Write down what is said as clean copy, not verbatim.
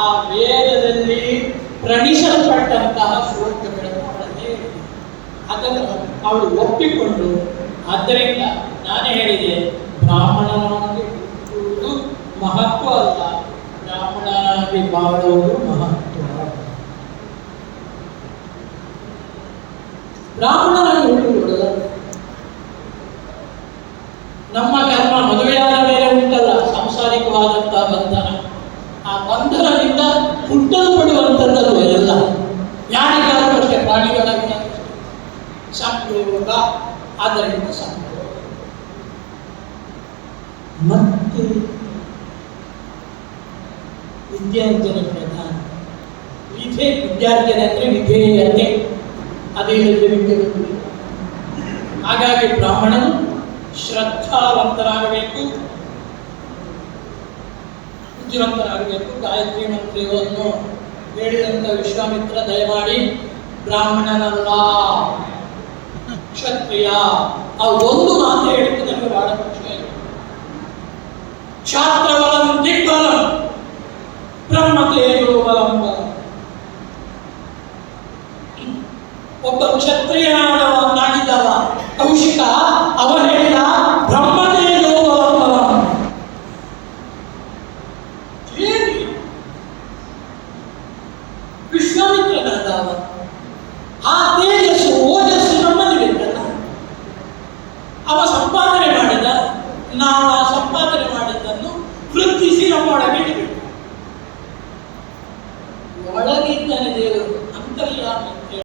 ಆ ವೇದದಲ್ಲಿ ಪ್ರಣಿಸಲ್ಪಟ್ಟಂತಹ ಶ್ಲೋಕಗಳನ್ನು ಅವಳನ್ನೇ ಅದನ್ನು ಅವಳು ಒಪ್ಪಿಕೊಂಡು, ಆದ್ದರಿಂದ ನಾನೇ ಹೇಳಿದೆ, ಬ್ರಾಹ್ಮಣನಾಗಿ ಹುಟ್ಟುವುದು ಮಹತ್ವ ಅಲ್ಲ, ಬ್ರಾಹ್ಮಣನಾಗಿ ಬಾಳುವುದು ಮಹತ್ವ. ಬ್ರಾಹ್ಮಣನಾಗಿ ಹುಟ್ಟುವುದು ನಮ್ಮ ಕರ್ಮ. ಮದುವೆಯಾದ ಮೇಲೆ ಉಂಟಲ್ಲ ಸಾಂಸಾರಿಕವಾದಂತಹ ಬಂಧನ, ಆ ಬಂಧನದಿಂದ ಹುಟ್ಟಲ್ಪಡುವಂಥದ್ದು ಎಲ್ಲ. ಯಾರಿಗಾದರೂ ಅಷ್ಟೇ, ಪ್ರಾಣಿಗಳಾಗಿ ಸಂಯೋಗ, ಆದ್ದರಿಂದ ಸಂಯೋಗ. ಮತ್ತೆ ವಿದ್ಯಾರ್ಜನೆ ಪ್ರಧಾನ. ವಿದ್ಯಾರ್ಜನೆ ಅಂದರೆ ವಿಧೇಯತೆ, ಅದೇ ವಿದ್ಯೆ. ಹಾಗಾಗಿ ಬ್ರಾಹ್ಮಣನು ಶ್ರದ್ಧಾವಂತರಾಗಬೇಕು, ಬುದ್ಧಿವಂತರಾಗಬೇಕು. ಗಾಯತ್ರಿ ಮಂತ್ರವನ್ನು ಹೇಳಿದಂಥ ವಿಶ್ವಾಮಿತ್ರ ದಯಮಾಡಿ ಬ್ರಾಹ್ಮಣನಲ್ಲ ಕ್ಷತ್ರಿಯ, ಆ ಒಂದು ಮಾತು ಹೇಳಿದ್ದು ನನಗೆ ಬಹಳ ಖುಷಿಯಾಯಿತು. ಕ್ಷಾತ್ರ